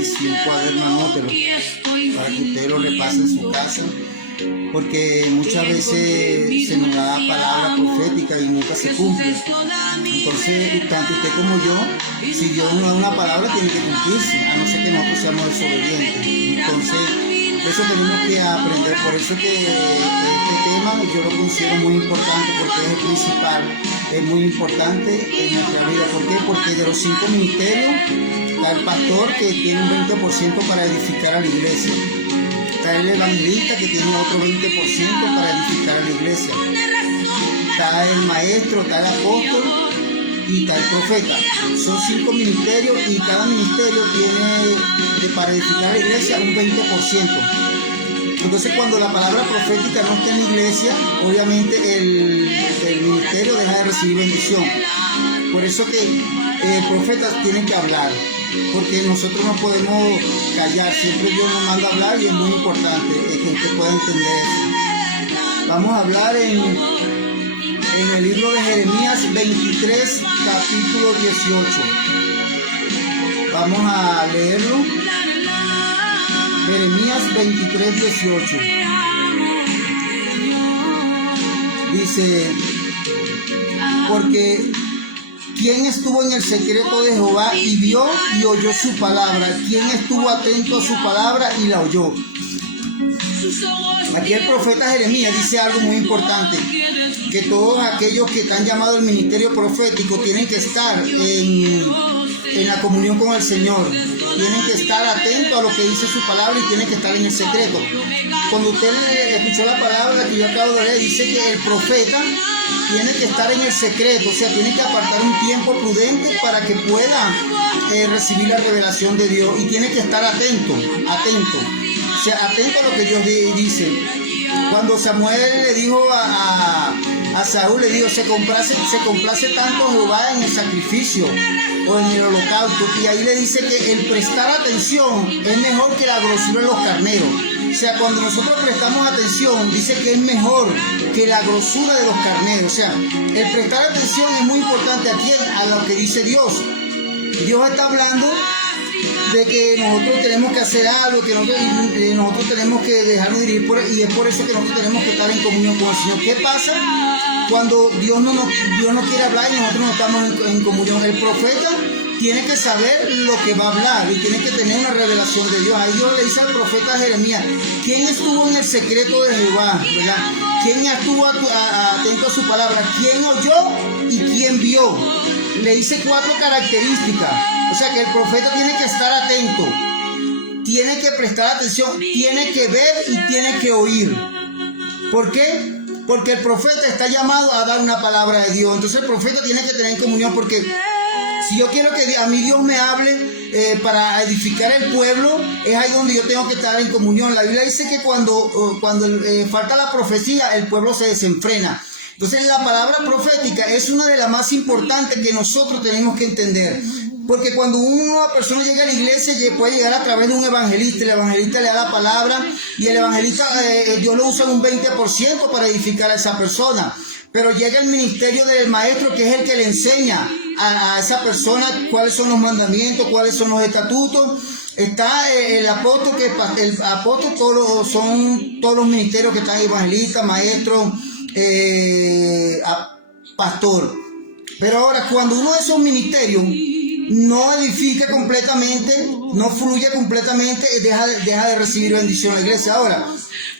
lápiz y un cuaderno, anótelo para que usted lo repase en su casa, porque muchas veces se nos da palabra profética y nunca se cumple. Entonces, tanto usted como yo, si Dios nos da una palabra, tiene que cumplirse, a no ser que nosotros seamos desobedientes. Entonces, eso tenemos que aprender. Por eso que este tema yo lo considero muy importante, porque es el principal, es muy importante en nuestra vida. ¿Por qué? Porque de los 5 ministerios está el pastor, que tiene un 20% para edificar a la iglesia. Está el evangelista, que tiene otro 20% para edificar a la iglesia. Está el maestro, está el apóstol y está el profeta. Son 5 ministerios y cada ministerio tiene para edificar a la iglesia un 20%. Entonces, cuando la palabra profética no está en la iglesia, obviamente el ministerio deja de recibir bendición. Por eso que profetas tienen que hablar, porque nosotros no podemos callar. Siempre Dios nos manda a hablar y es muy importante que usted pueda entender eso. Vamos a hablar en el libro de Jeremías 23, capítulo 18. Vamos a leerlo. Jeremías 23, 18. Dice, porque ¿quién estuvo en el secreto de Jehová y vio y oyó su palabra? ¿Quién estuvo atento a su palabra y la oyó? Aquí el profeta Jeremías dice algo muy importante, que todos aquellos que están llamados al ministerio profético tienen que estar en la comunión con el Señor. Tienen que estar atentos a lo que dice su palabra y tienen que estar en el secreto. Cuando usted escuchó la palabra que yo acabo de leer, dice que el profeta tiene que estar en el secreto, o sea, tiene que apartar un tiempo prudente para que pueda recibir la revelación de Dios, y tiene que estar atento, o sea, atento a lo que Dios dice. Cuando Samuel le dijo a Saúl, le dijo, se complace tanto Jehová en el sacrificio o en el holocausto, y ahí le dice que el prestar atención es mejor que la grosura de los carneros. O sea, cuando nosotros prestamos atención, dice que es mejor que la grosura de los carneros. O sea, el prestar atención es muy importante. ¿A quién? A lo que dice Dios. Dios está hablando de que nosotros tenemos que hacer algo, que nosotros tenemos que dejarnos dirigir por él, y es por eso que nosotros tenemos que estar en comunión con el Señor. ¿Qué pasa cuando Dios no quiere hablar y nosotros no estamos en comunión? El profeta tiene que saber lo que va a hablar y tiene que tener una revelación de Dios. Ahí Dios le dice al profeta Jeremías, ¿quién estuvo en el secreto de Jehová? ¿Verdad? ¿Quién estuvo atento a su palabra? ¿Quién oyó y quién vio? Le dice 4 características. O sea que el profeta tiene que estar atento, tiene que prestar atención, tiene que ver y tiene que oír. ¿Por qué? Porque el profeta está llamado a dar una palabra de Dios. Entonces el profeta tiene que tener comunión, porque si yo quiero que a mí Dios me hable para edificar el pueblo, es ahí donde yo tengo que estar en comunión. La Biblia dice que cuando falta la profecía, el pueblo se desenfrena. Entonces la palabra profética es una de las más importantes que nosotros tenemos que entender. Porque cuando una persona llega a la iglesia, puede llegar a través de un evangelista. El evangelista le da la palabra y el evangelista, Dios lo usa en un 20% para edificar a esa persona. Pero llega el ministerio del maestro, que es el que le enseña a esa persona cuáles son los mandamientos, cuáles son los estatutos. Está el apóstol, son todos los ministerios que están: evangelista, maestro, pastor. Pero ahora, cuando uno de esos ministerios no edifica completamente, no fluye completamente, deja de recibir bendición la iglesia. Ahora,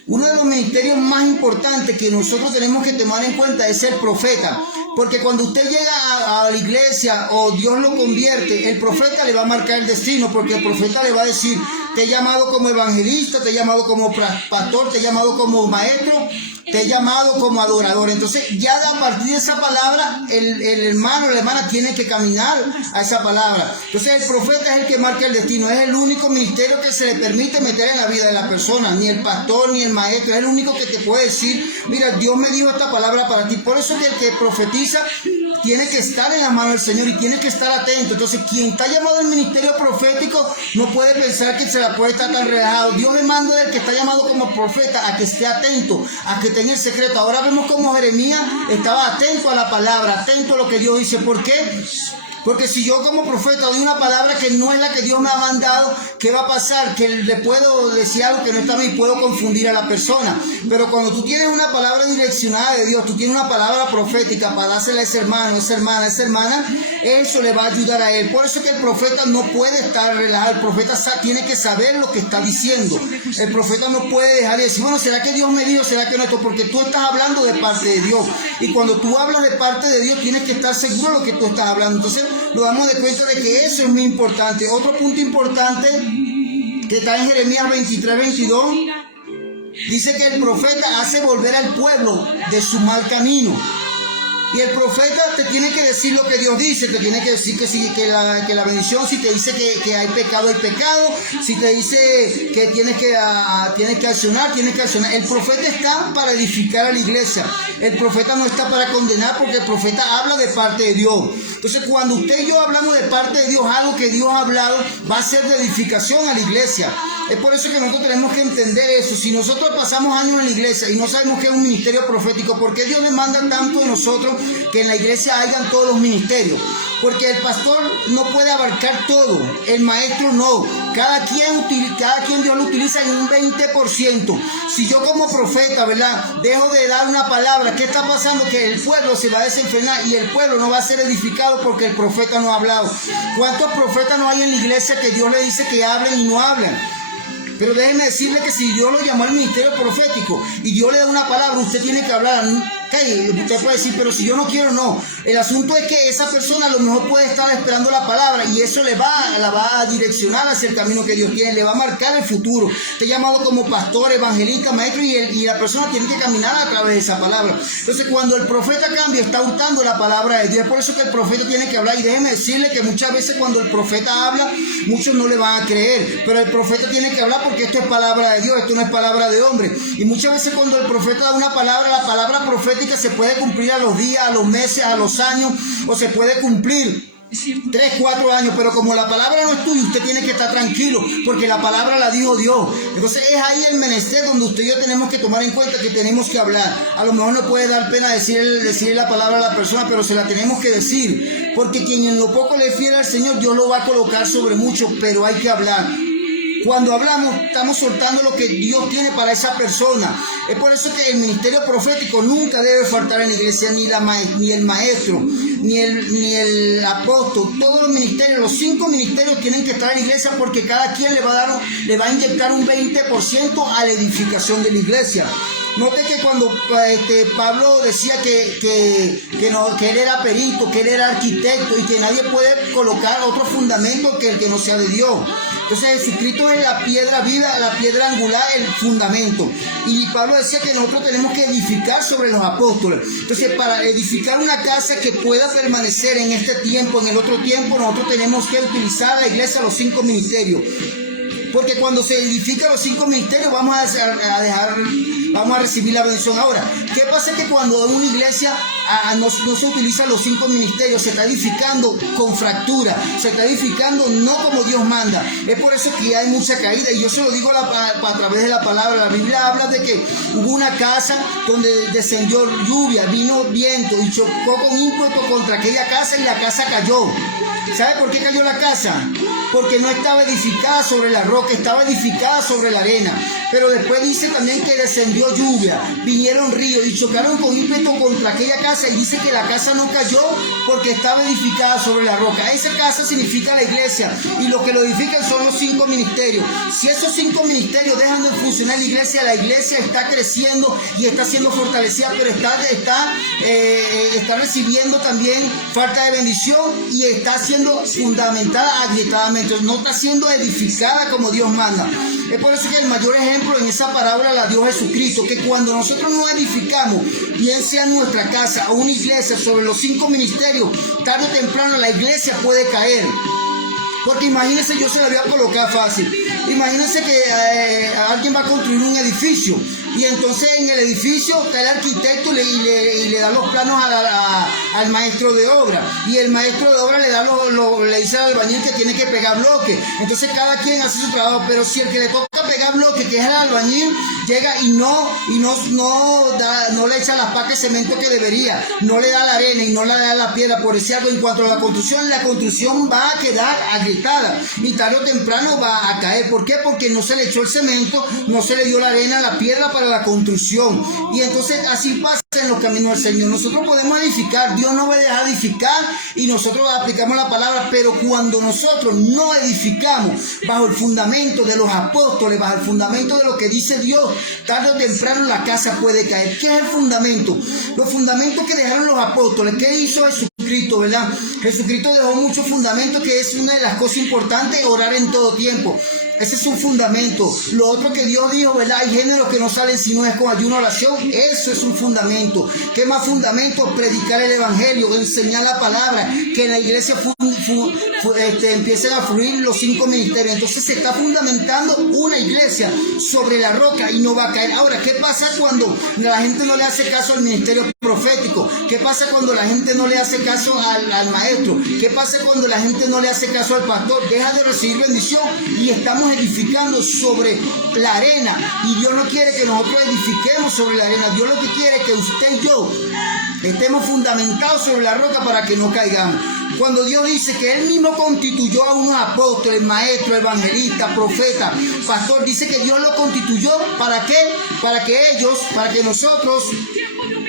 uno de los ministerios más importantes que nosotros tenemos que tomar en cuenta es el profeta. Porque cuando usted llega a la iglesia o Dios lo convierte, el profeta le va a marcar el destino, porque el profeta le va a decir: te he llamado como evangelista, te he llamado como pastor, te he llamado como maestro, te he llamado como adorador. Entonces ya a partir de esa palabra el hermano o la hermana tiene que caminar a esa palabra. Entonces el profeta es el que marca el destino, es el único ministerio que se le permite meter en la vida de la persona. Ni el pastor ni el maestro, es el único que te puede decir: mira, Dios me dijo esta palabra para ti. Por eso que el que profetiza tiene que estar en la mano del Señor y tiene que estar atento. Entonces quien está llamado al ministerio profético no puede pensar que se la puede estar tan relajado. Dios le manda al que está llamado como profeta a que esté atento, a que esté en el secreto. Ahora vemos como Jeremías estaba atento a la palabra, atento a lo que Dios dice. ¿Por qué? Porque si yo como profeta doy una palabra que no es la que Dios me ha mandado, ¿qué va a pasar? Que le puedo decir algo que no está bien y puedo confundir a la persona. Pero cuando tú tienes una palabra direccionada de Dios, tú tienes una palabra profética para dársela a ese hermano, esa hermana, eso le va a ayudar a él. Por eso que el profeta no puede estar relajado. El profeta tiene que saber lo que está diciendo. El profeta no puede dejar de decir, bueno, ¿será que Dios me dijo? ¿Será que no esto? Porque tú estás hablando de parte de Dios. Y cuando tú hablas de parte de Dios, tienes que estar seguro de lo que tú estás hablando. Entonces, nos damos de cuenta de que eso es muy importante. Otro punto importante que está en Jeremías 23:22, dice que el profeta hace volver al pueblo de su mal camino. Y el profeta te tiene que decir lo que Dios dice, te tiene que decir que la bendición, si te dice que hay pecado, hay pecado, si te dice que tienes que accionar, tienes que accionar. El profeta está para edificar a la iglesia, el profeta no está para condenar, porque el profeta habla de parte de Dios. Entonces, cuando usted y yo hablamos de parte de Dios, algo que Dios ha hablado, va a ser de edificación a la iglesia. Es por eso que nosotros tenemos que entender eso. Si nosotros pasamos años en la iglesia y no sabemos qué es un ministerio profético, ¿por qué Dios demanda tanto de nosotros que en la iglesia hayan todos los ministerios? Porque el pastor no puede abarcar todo, el maestro no. Cada quien Dios lo utiliza en un 20%. Si yo como profeta, ¿verdad?, dejo de dar una palabra, ¿qué está pasando? Que el pueblo se va a desenfrenar y el pueblo no va a ser edificado porque el profeta no ha hablado. ¿Cuántos profetas no hay en la iglesia que Dios le dice que hablen y no hablan? Pero déjeme decirle que si Dios lo llamó al ministerio profético y Dios le da una palabra, usted tiene que hablar. Okay, usted puede decir, pero si yo no quiero, no. El asunto es que esa persona a lo mejor puede estar esperando la palabra y eso la va a direccionar hacia el camino que Dios tiene, le va a marcar el futuro. Te he llamado como pastor, evangelista, maestro y la persona tiene que caminar a través de esa palabra. Entonces, cuando el profeta cambia, está hurtando la palabra de Dios. Es por eso que el profeta tiene que hablar. Y déjeme decirle que muchas veces cuando el profeta habla, muchos no le van a creer. Pero el profeta tiene que hablar porque esto es palabra de Dios, esto no es palabra de hombre. Y muchas veces cuando el profeta da una palabra, la palabra profética se puede cumplir a los días, a los meses, a los años, o se puede cumplir 3, 4 años, pero como la palabra no es tuya, usted tiene que estar tranquilo, porque la palabra la dijo Dios. Entonces es ahí el menester donde usted y yo tenemos que tomar en cuenta que tenemos que hablar. A lo mejor no puede dar pena decirle la palabra a la persona, pero se la tenemos que decir, porque quien en lo poco le fiel al Señor, Dios lo va a colocar sobre mucho, pero hay que hablar. Cuando hablamos, estamos soltando lo que Dios tiene para esa persona. Es por eso que el ministerio profético nunca debe faltar en la iglesia, ni el maestro, ni el apóstol. Todos los ministerios, los 5 ministerios tienen que estar en la iglesia, porque cada quien le va a inyectar un 20% a la edificación de la iglesia. Note que cuando Pablo decía que él era perito, que él era arquitecto y que nadie puede colocar otro fundamento que el que no sea de Dios. Entonces Jesucristo es la piedra viva, la piedra angular, el fundamento. Y Pablo decía que nosotros tenemos que edificar sobre los apóstoles. Entonces, para edificar una casa que pueda permanecer en este tiempo, en el otro tiempo, nosotros tenemos que utilizar la iglesia, los 5 ministerios. Porque cuando se edifican los 5 ministerios vamos a recibir la bendición. Ahora, ¿qué pasa? Que cuando en una iglesia no se utilizan los 5 ministerios, se está edificando con fractura, se está edificando no como Dios manda. Es por eso que hay mucha caída, y yo se lo digo a través de la palabra. La Biblia habla de que hubo una casa donde descendió lluvia, vino viento y chocó con ímpetu contra aquella casa y la casa cayó. ¿Sabe por qué cayó la casa? Porque no estaba edificada sobre la roca, estaba edificada sobre la arena. Pero después dice también que descendió lluvia, vinieron ríos y chocaron con ímpetu contra aquella casa, y dice que la casa no cayó porque estaba edificada sobre la roca. Esa casa significa la iglesia, y lo que lo edifican son los 5 ministerios. Si esos 5 ministerios dejan de funcionar en la iglesia está creciendo y está siendo fortalecida, pero está recibiendo también falta de bendición y está siendo fundamentada agrietadamente, no está siendo edificada como Dios manda. Es por eso que el mayor ejemplo en esa parábola la dio Jesucristo, que cuando nosotros no edificamos, bien sea nuestra casa o una iglesia, sobre los 5 ministerios, tarde o temprano la iglesia puede caer. Porque imagínense, yo se la voy a colocar fácil. Imagínense que alguien va a construir un edificio, y entonces en el edificio está el arquitecto y le da los planos al maestro de obra, y el maestro de obra le dice al albañil que tiene que pegar bloques. Entonces cada quien hace su trabajo, pero si el que le toca pegar bloques, que es el albañil, llega y no le echa las pacas de cemento que debería, no le da la arena y no le da la piedra, por decir algo. En cuanto a la construcción va a quedar agrietada y tarde o temprano va a caer. ¿Por qué? Porque no se le echó el cemento, no se le dio la arena, la piedra para la construcción. Y entonces así pasa en los caminos del Señor. Nosotros podemos edificar, Dios no va a dejar de edificar y nosotros aplicamos la palabra, pero cuando nosotros no edificamos bajo el fundamento de los apóstoles, bajo el fundamento de lo que dice Dios, tarde o temprano la casa puede caer. ¿Qué es el fundamento? Los fundamentos que dejaron los apóstoles. ¿Qué hizo Jesucristo, verdad? Jesucristo dejó muchos fundamentos, que es una de las cosas importantes, orar en todo tiempo. Ese es un fundamento. Lo otro que Dios dijo, ¿verdad? Hay géneros que no salen si no es con ayuno, oración. Eso es un fundamento. ¿Qué más fundamento? Predicar el evangelio, enseñar la palabra, que en la iglesia empiecen a fluir los 5 ministerios. Entonces se está fundamentando una iglesia sobre la roca y no va a caer. Ahora, ¿qué pasa cuando la gente no le hace caso al ministerio profético? ¿Qué pasa cuando la gente no le hace caso al maestro? ¿Qué pasa cuando la gente no le hace caso al pastor? Deja de recibir bendición y estamos edificando sobre la arena, y Dios no quiere que nosotros edifiquemos sobre la arena. Dios lo que quiere es que usted y yo estemos fundamentados sobre la roca para que no caigamos. Cuando Dios dice que Él mismo constituyó a unos apóstoles, maestros, evangelistas, profetas, pastor, dice que Dios lo constituyó, ¿para qué? Para que nosotros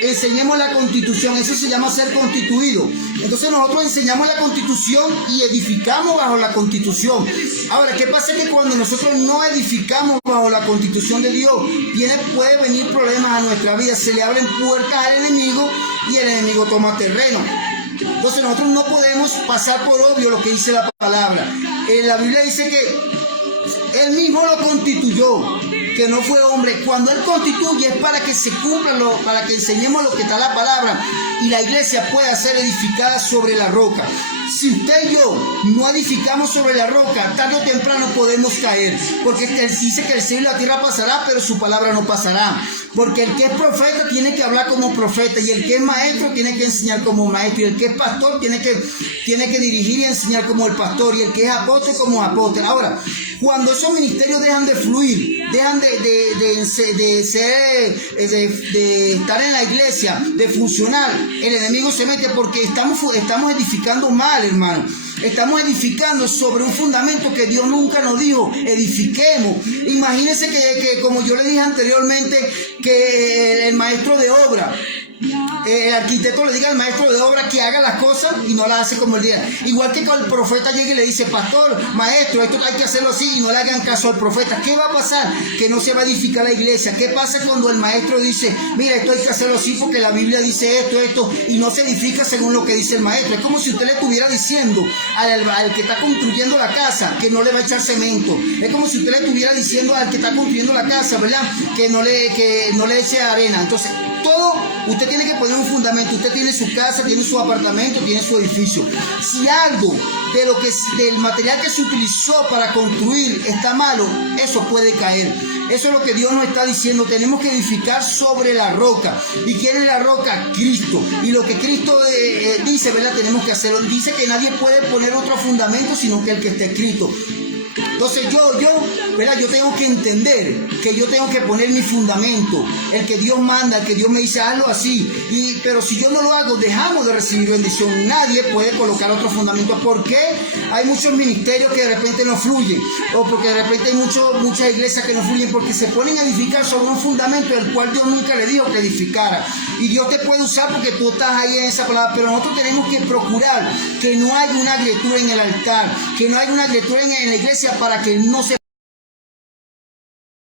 enseñemos la constitución. Eso se llama ser constituido. Entonces nosotros enseñamos la constitución y edificamos bajo la constitución. Ahora, ¿qué pasa? Que cuando nosotros no edificamos bajo la constitución de Dios, puede venir problemas a nuestra vida. Se le abren puertas al enemigo y el enemigo toma terreno. Entonces nosotros no podemos pasar por obvio lo que dice la palabra. La Biblia dice que Él mismo lo constituyó, que no fue hombre. Cuando Él constituye es para que se cumpla, para que enseñemos lo que está la palabra y la iglesia pueda ser edificada sobre la roca. Si usted y yo no edificamos sobre la roca, tarde o temprano podemos caer, porque Él dice que el cielo y la tierra pasará, pero su palabra no pasará. Porque el que es profeta tiene que hablar como profeta, y el que es maestro tiene que enseñar como maestro, y el que es pastor tiene que dirigir y enseñar como el pastor, y el que es apóstol como apóstol. Ahora, cuando esos ministerios dejan de fluir, dejan de estar en la iglesia, de funcionar, el enemigo se mete, porque estamos edificando mal, hermano. Estamos edificando sobre un fundamento que Dios nunca nos dijo edifiquemos. Imagínense que como yo le dije anteriormente, que el maestro de obra, el arquitecto le diga al maestro de obra que haga las cosas y no las hace como el día. Igual que cuando el profeta llega y le dice, pastor, maestro, esto hay que hacerlo así, y no le hagan caso al profeta. ¿Qué va a pasar? Que no se va a edificar la iglesia. ¿Qué pasa cuando el maestro dice, mira, esto hay que hacerlo así porque la Biblia dice esto, y no se edifica según lo que dice el maestro? Es como si usted le estuviera diciendo al que está construyendo la casa que no le va a echar cemento. Es como si usted le estuviera diciendo al que está construyendo la casa, ¿verdad?, que no le eche arena. Entonces, todo, usted tiene que poner un fundamento. Usted tiene su casa, tiene su apartamento, tiene su edificio. Si algo del material que se utilizó para construir está malo, eso puede caer. Eso es lo que Dios nos está diciendo. Tenemos que edificar sobre la roca. ¿Y quién es la roca? Cristo. Y lo que Cristo dice, ¿verdad?, tenemos que hacerlo. Dice que nadie puede poner otro fundamento sino que el que está escrito. Entonces yo tengo que entender que yo tengo que poner mi fundamento, el que Dios manda, el que Dios me dice hazlo así, pero si yo no lo hago, dejamos de recibir bendición. Nadie puede colocar otro fundamento. ¿Por qué hay muchos ministerios que de repente no fluyen? O porque de repente hay muchas iglesias que no fluyen, porque se ponen a edificar sobre un fundamento del cual Dios nunca le dijo que edificara. Y Dios te puede usar porque tú estás ahí en esa palabra, pero nosotros tenemos que procurar que no haya una agrietura en el altar, que no haya una agrietura en la iglesia, para que no se